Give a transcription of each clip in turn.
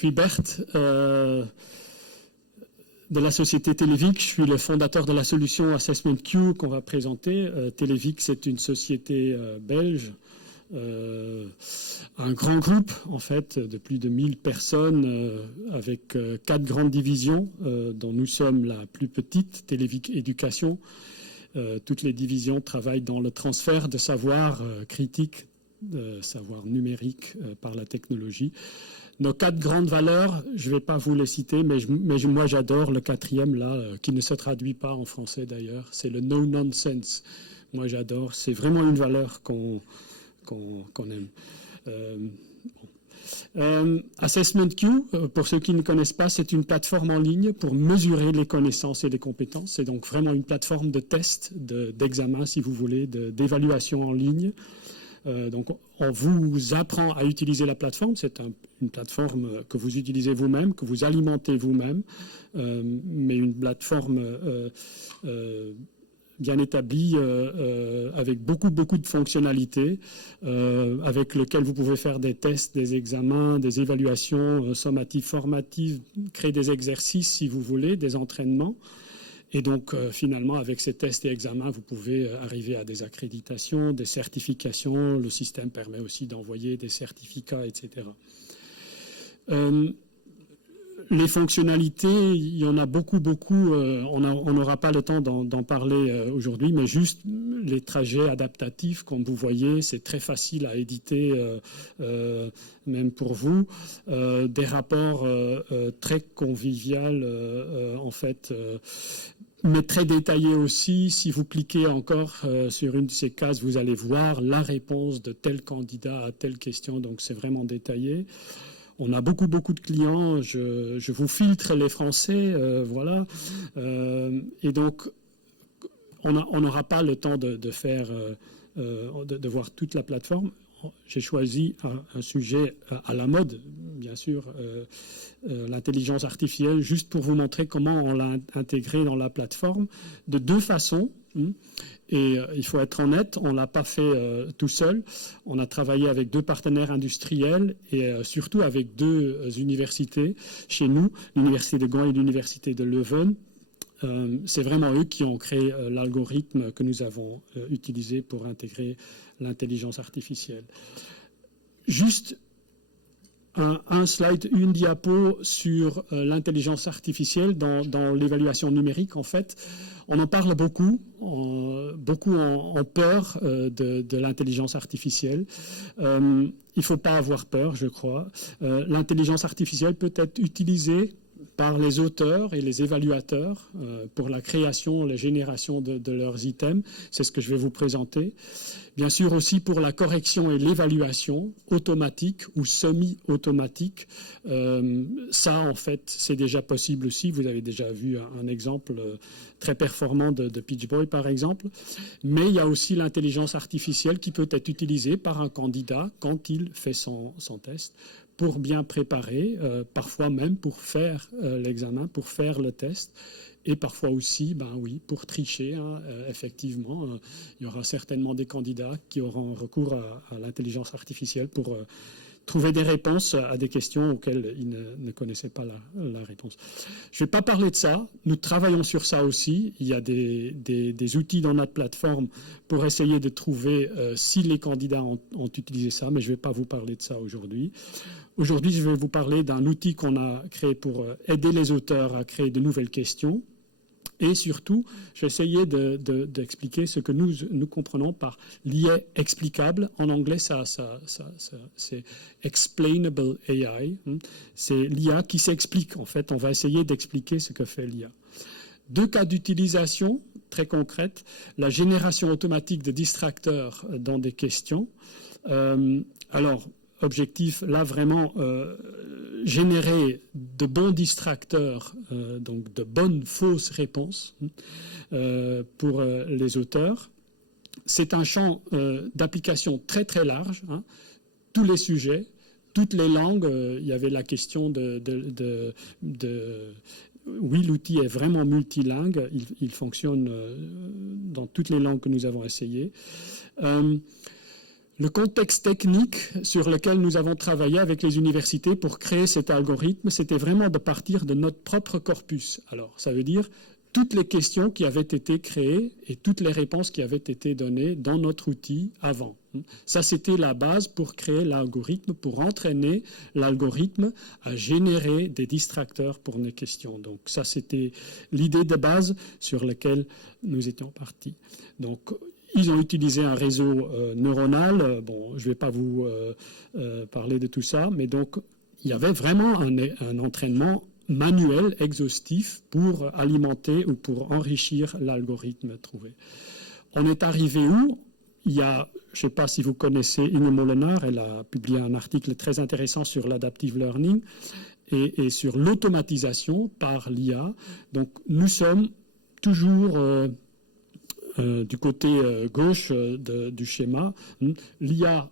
suis Berthe de la société Televic. Je suis le fondateur de la solution Assessment Q qu'on va présenter. Televic, c'est une société belge, un grand groupe en fait de plus de 1000 personnes avec 4 grandes divisions dont nous sommes la plus petite, Televic Éducation. Toutes les divisions travaillent dans le transfert de savoir critique, de savoir numérique par la technologie. Nos 4 grandes valeurs, je ne vais pas vous les citer, mais moi j'adore le 4e là, qui ne se traduit pas en français d'ailleurs, c'est le no nonsense. Moi j'adore, c'est vraiment une valeur qu'on aime. Assessment Q, pour ceux qui ne connaissent pas, c'est une plateforme en ligne pour mesurer les connaissances et les compétences. C'est donc vraiment une plateforme de test, d'examen, si vous voulez, d'évaluation en ligne. Donc, on vous apprend à utiliser la plateforme. C'est une plateforme que vous utilisez vous-même, que vous alimentez vous-même, mais une plateforme bien établie, avec beaucoup de fonctionnalités, avec lequel vous pouvez faire des tests, des examens, des évaluations sommatives, formatives, créer des exercices si vous voulez, des entraînements. Et donc, finalement, avec ces tests et examens, vous pouvez arriver à des accréditations, des certifications. Le système permet aussi d'envoyer des certificats, etc. Les fonctionnalités, il y en a beaucoup. On n'aura pas le temps d'en parler aujourd'hui, mais juste les trajets adaptatifs, comme vous voyez, c'est très facile à éditer, même pour vous. Des rapports très conviviaux, en fait, mais très détaillés aussi. Si vous cliquez encore sur une de ces cases, vous allez voir la réponse de tel candidat à telle question, donc c'est vraiment détaillé. On a beaucoup de clients, je vous filtre les Français, voilà. Et donc, on n'aura pas le temps de faire, de voir toute la plateforme. J'ai choisi un sujet à la mode, bien sûr, l'intelligence artificielle, juste pour vous montrer comment on l'a intégré dans la plateforme de 2 façons. Et il faut être honnête, on ne l'a pas fait tout seul. On a travaillé avec 2 partenaires industriels et surtout avec 2 universités chez nous, l'Université de Gand et l'Université de Leuven. C'est vraiment eux qui ont créé l'algorithme que nous avons utilisé pour intégrer l'intelligence artificielle. Juste un slide, une diapo sur l'intelligence artificielle dans l'évaluation numérique, en fait. On en parle beaucoup ont peur de l'intelligence artificielle. Il ne faut pas avoir peur, je crois. L'intelligence artificielle peut être utilisée par les auteurs et les évaluateurs pour la création, la génération de leurs items. C'est ce que je vais vous présenter. Bien sûr aussi pour la correction et l'évaluation automatique ou semi-automatique. Ça, en fait, c'est déjà possible aussi. Vous avez déjà vu un exemple très performant de PitchBoy, par exemple. Mais il y a aussi l'intelligence artificielle qui peut être utilisée par un candidat quand il fait son test pour bien préparer, parfois même pour faire l'examen, pour faire le test, et parfois aussi, pour tricher, effectivement. Il y aura certainement des candidats qui auront recours à l'intelligence artificielle pour trouver des réponses à des questions auxquelles ils ne connaissaient pas la réponse. Je ne vais pas parler de ça. Nous travaillons sur ça aussi. Il y a des outils dans notre plateforme pour essayer de trouver si les candidats ont utilisé ça, mais je ne vais pas vous parler de ça aujourd'hui. Aujourd'hui, je vais vous parler d'un outil qu'on a créé pour aider les auteurs à créer de nouvelles questions. Et surtout, je vais essayer d'expliquer ce que nous comprenons par l'IA explicable. En anglais, c'est explainable AI. C'est l'IA qui s'explique. En fait, on va essayer d'expliquer ce que fait l'IA. 2 cas d'utilisation très concrètes. La génération automatique de distracteurs dans des questions. Alors, objectif, là, vraiment, générer de bons distracteurs, donc de bonnes fausses réponses pour les auteurs. C'est un champ d'application très très large, tous les sujets, toutes les langues. Il y avait la question oui, l'outil est vraiment multilingue, il fonctionne dans toutes les langues que nous avons essayées. Le contexte technique sur lequel nous avons travaillé avec les universités pour créer cet algorithme, c'était vraiment de partir de notre propre corpus. Alors, ça veut dire toutes les questions qui avaient été créées et toutes les réponses qui avaient été données dans notre outil avant. Ça, c'était la base pour créer l'algorithme, pour entraîner l'algorithme à générer des distracteurs pour nos questions. Donc, ça, c'était l'idée de base sur laquelle nous étions partis. Donc, ils ont utilisé un réseau neuronal. Bon, je ne vais pas vous parler de tout ça, mais donc, il y avait vraiment un entraînement manuel, exhaustif, pour alimenter ou pour enrichir l'algorithme trouvé. On est arrivé où? Il y a, je ne sais pas si vous connaissez Inge Molenaar, elle a publié un article très intéressant sur l'adaptive learning et sur l'automatisation par l'IA. Donc, nous sommes toujours du côté gauche du schéma. L'IA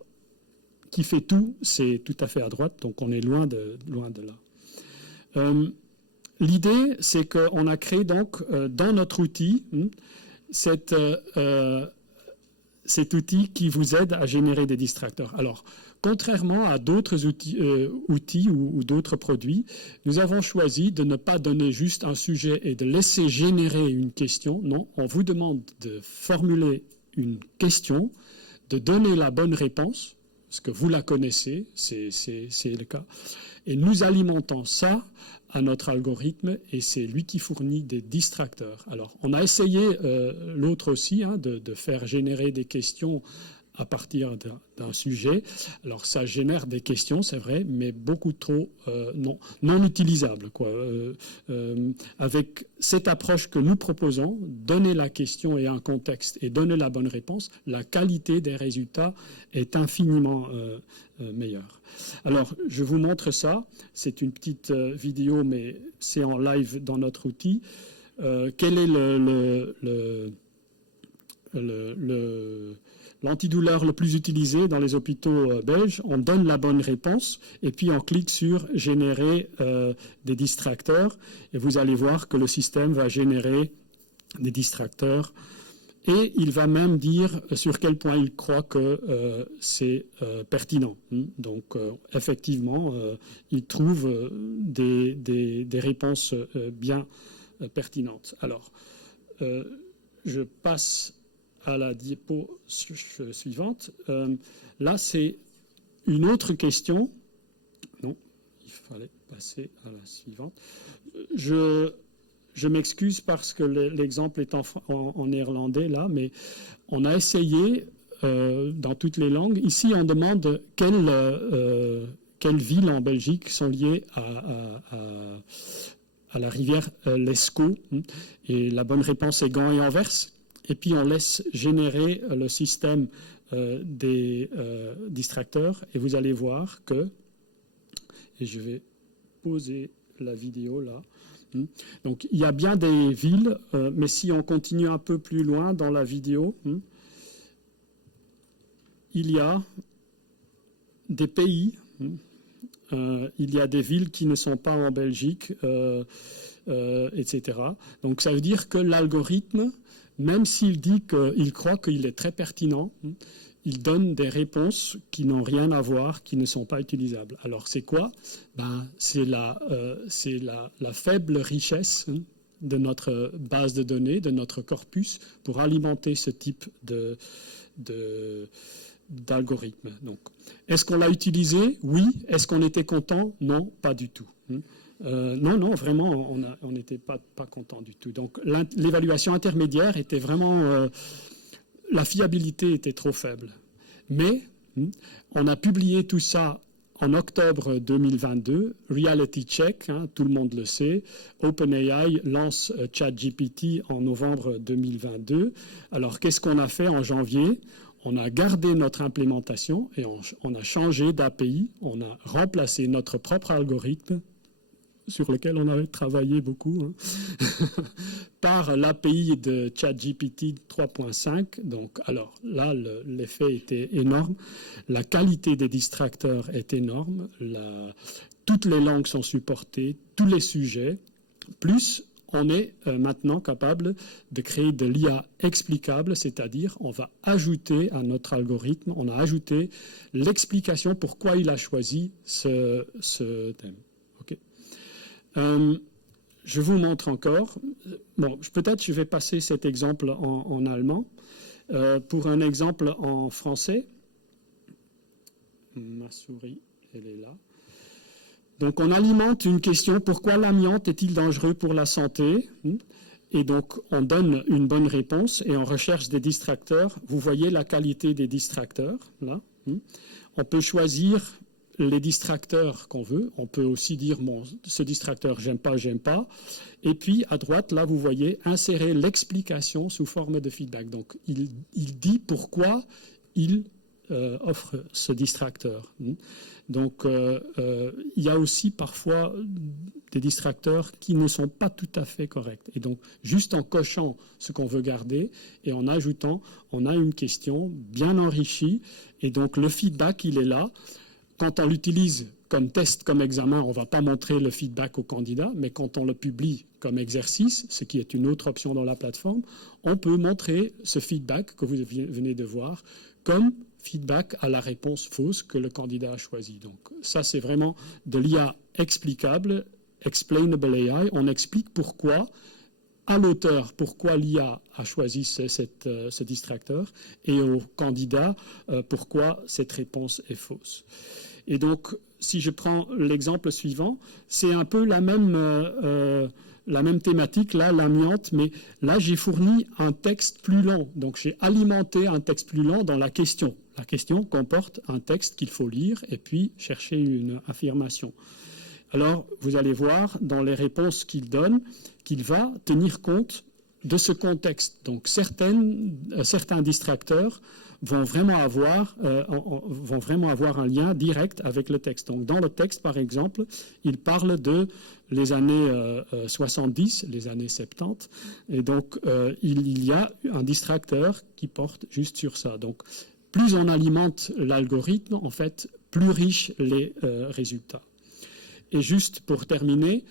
qui fait tout, c'est tout à fait à droite, donc on est loin de là. L'idée, c'est qu'on a créé donc dans notre outil cet outil qui vous aide à générer des distracteurs. Alors, contrairement à d'autres outils ou d'autres produits, nous avons choisi de ne pas donner juste un sujet et de laisser générer une question. Non, on vous demande de formuler une question, de donner la bonne réponse, parce que vous la connaissez, c'est le cas. Et nous alimentons ça à notre algorithme et c'est lui qui fournit des distracteurs. Alors, on a essayé, l'autre aussi, de faire générer des questions à partir d'un sujet. Alors, ça génère des questions, c'est vrai, mais beaucoup trop non utilisables, quoi. Avec cette approche que nous proposons, donner la question et un contexte et donner la bonne réponse, la qualité des résultats est infiniment meilleure. Alors, je vous montre ça. C'est une petite vidéo, mais c'est en live dans notre outil. Quel est l'antidouleur le plus utilisé dans les hôpitaux belges? On donne la bonne réponse et puis on clique sur « Générer des distracteurs » et vous allez voir que le système va générer des distracteurs et il va même dire sur quel point il croit que c'est pertinent. Donc, effectivement, il trouve des réponses bien pertinentes. Alors, je passe à la diapo suivante. Là, c'est une autre question. Non, il fallait passer à la suivante. Je m'excuse parce que l'exemple est en néerlandais, là, mais on a essayé dans toutes les langues. Ici, on demande quelles villes en Belgique sont liées à la rivière l'Escaut. Et la bonne réponse est Gand et Anvers. Et puis, on laisse générer le système des distracteurs. Et vous allez voir que, et je vais poser la vidéo là. Donc, il y a bien des villes, mais si on continue un peu plus loin dans la vidéo, il y a des pays, il y a des villes qui ne sont pas en Belgique, etc. Donc, ça veut dire que l'algorithme, même s'il dit qu'il croit qu'il est très pertinent, il donne des réponses qui n'ont rien à voir, qui ne sont pas utilisables. Alors, c'est quoi? C'est la faible richesse de notre base de données, de notre corpus, pour alimenter ce type d'algorithme. Donc, est-ce qu'on l'a utilisé? Oui. Est-ce qu'on était content? Non, pas du tout. Non, vraiment, on n'était pas content du tout. Donc, l'évaluation intermédiaire était vraiment... la fiabilité était trop faible. Mais on a publié tout ça en octobre 2022. Reality Check, tout le monde le sait. OpenAI lance ChatGPT en novembre 2022. Alors, qu'est-ce qu'on a fait en janvier? On a gardé notre implémentation et on a changé d'API. On a remplacé notre propre algorithme sur lequel on avait travaillé beaucoup, par l'API de ChatGPT 3.5. Donc, alors là, l'effet était énorme. La qualité des distracteurs est énorme. Toutes les langues sont supportées, tous les sujets. Plus, on est maintenant capable de créer de l'IA explicable, c'est-à-dire on va ajouter à notre algorithme, on a ajouté l'explication pourquoi il a choisi ce thème. Okay. Je vous montre encore. Bon, peut-être je vais passer cet exemple en allemand. Pour un exemple en français, ma souris, elle est là. Donc on alimente une question, pourquoi l'amiante est-il dangereux pour la santé? Et donc on donne une bonne réponse et on recherche des distracteurs. Vous voyez la qualité des distracteurs, là. On peut choisir les distracteurs qu'on veut. On peut aussi dire, bon, ce distracteur, j'aime pas. Et puis, à droite, là, vous voyez, insérer l'explication sous forme de feedback. Donc, il dit pourquoi il offre ce distracteur. Donc, il y a aussi parfois des distracteurs qui ne sont pas tout à fait corrects. Et donc, juste en cochant ce qu'on veut garder et en ajoutant, on a une question bien enrichie. Et donc, le feedback, il est là. Quand on l'utilise comme test, comme examen, on ne va pas montrer le feedback au candidat, mais quand on le publie comme exercice, ce qui est une autre option dans la plateforme, on peut montrer ce feedback que vous venez de voir comme feedback à la réponse fausse que le candidat a choisie. Donc ça, c'est vraiment de l'IA explicable, explainable AI. On explique pourquoi, à l'auteur, pourquoi l'IA a choisi ce distracteur, et au candidat, pourquoi cette réponse est fausse. Et donc, si je prends l'exemple suivant, c'est un peu la même thématique, là, l'amiante, mais là, j'ai fourni un texte plus long. Donc, j'ai alimenté un texte plus long dans la question. La question comporte un texte qu'il faut lire et puis chercher une affirmation. Alors, vous allez voir dans les réponses qu'il donne qu'il va tenir compte de ce contexte. Donc, certains distracteurs vont vraiment avoir un lien direct avec le texte. Donc, dans le texte, par exemple, il parle de les années 70, les années 70, et donc il y a un distracteur qui porte juste sur ça. Donc, plus on alimente l'algorithme, en fait, plus riches les résultats. Et juste pour terminer,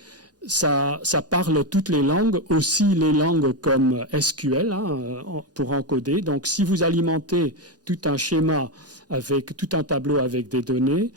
ça parle toutes les langues, aussi les langues comme SQL, pour encoder. Donc, si vous alimentez tout un schéma avec tout un tableau avec des données,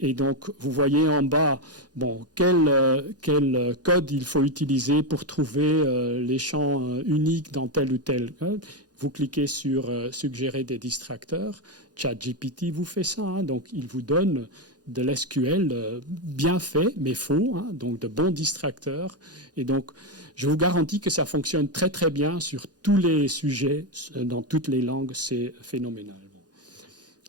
et donc vous voyez en bas, bon, quel code il faut utiliser pour trouver les champs uniques dans tel ou tel code. Vous cliquez sur suggérer des distracteurs. ChatGPT vous fait ça, donc il vous donne de l'SQL bien fait, mais faux, donc de bons distracteurs. Et donc, je vous garantis que ça fonctionne très très bien sur tous les sujets, dans toutes les langues, c'est phénoménal.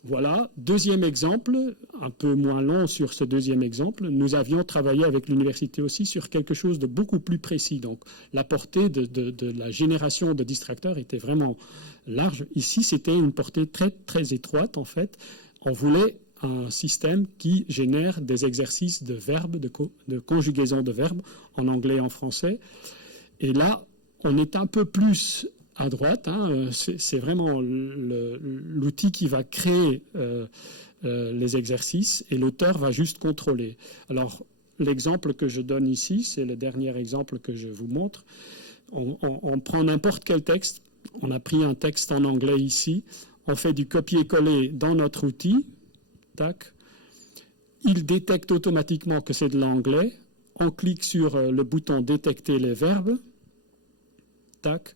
Voilà, deuxième exemple, un peu moins long sur ce deuxième exemple, nous avions travaillé avec l'université aussi sur quelque chose de beaucoup plus précis. Donc, la portée de la génération de distracteurs était vraiment large. Ici, c'était une portée très très étroite, en fait. On voulait un système qui génère des exercices de verbes, de conjugaison de verbes en anglais et en français. Et là, on est un peu plus à droite. C'est vraiment l'outil qui va créer les exercices et l'auteur va juste contrôler. Alors, l'exemple que je donne ici, c'est le dernier exemple que je vous montre. On prend n'importe quel texte. On a pris un texte en anglais ici. On fait du copier-coller dans notre outil. Tac. Il détecte automatiquement que c'est de l'anglais. On clique sur le bouton « Détecter les verbes ». Tac.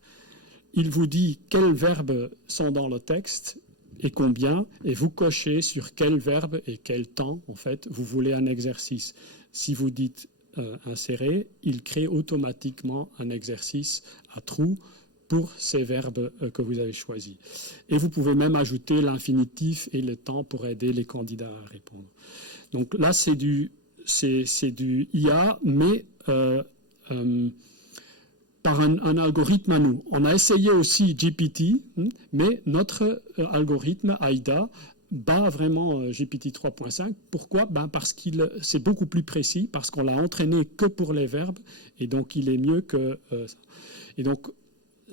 Il vous dit quels verbes sont dans le texte et combien, et vous cochez sur quel verbe et quel temps, en fait, vous voulez un exercice. Si vous dites insérer, il crée automatiquement un exercice à trous pour ces verbes que vous avez choisis. Et vous pouvez même ajouter l'infinitif et le temps pour aider les candidats à répondre. Donc là, c'est du IA, mais par un algorithme à nous. On a essayé aussi GPT, mais notre algorithme AIDA bat vraiment GPT 3.5. Pourquoi ? Parce qu'il c'est beaucoup plus précis, parce qu'on l'a entraîné que pour les verbes, et donc il est mieux que... et donc,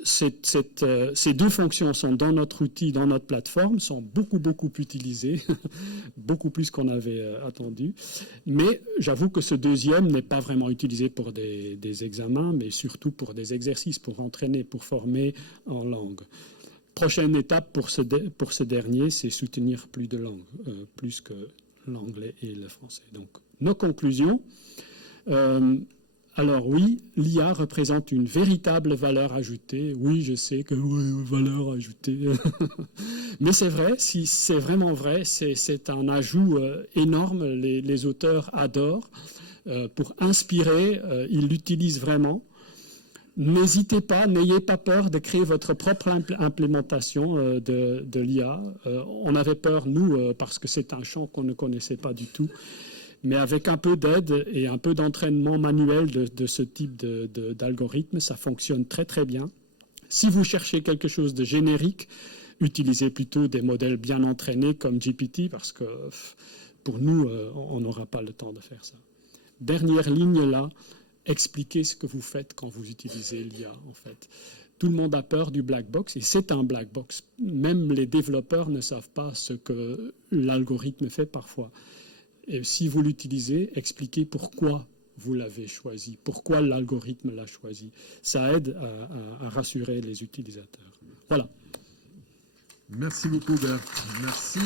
ces deux fonctions sont dans notre outil, dans notre plateforme, sont beaucoup utilisées, beaucoup plus qu'on avait attendu. Mais j'avoue que ce deuxième n'est pas vraiment utilisé pour des examens, mais surtout pour des exercices, pour entraîner, pour former en langue. Prochaine étape pour ce dernier, c'est soutenir plus de langues, plus que l'anglais et le français. Donc, nos conclusions. Alors oui, l'IA représente une véritable valeur ajoutée. Oui, je sais que oui, valeur ajoutée. Mais c'est vrai, si c'est vraiment vrai, c'est un ajout énorme. Les auteurs adorent. Pour inspirer, ils l'utilisent vraiment. N'hésitez pas, n'ayez pas peur de créer votre propre implémentation de l'IA. On avait peur, nous, parce que c'est un champ qu'on ne connaissait pas du tout. Mais avec un peu d'aide et un peu d'entraînement manuel de ce type d'algorithme, ça fonctionne très bien. Si vous cherchez quelque chose de générique, utilisez plutôt des modèles bien entraînés comme GPT, parce que pour nous, on n'aura pas le temps de faire ça. Dernière ligne là, expliquez ce que vous faites quand vous utilisez l'IA, en fait. Tout le monde a peur du black box, et c'est un black box. Même les développeurs ne savent pas ce que l'algorithme fait parfois. Et si vous l'utilisez, expliquez pourquoi vous l'avez choisi, pourquoi l'algorithme l'a choisi. Ça aide à rassurer les utilisateurs. Voilà. Merci beaucoup, Bert. Merci.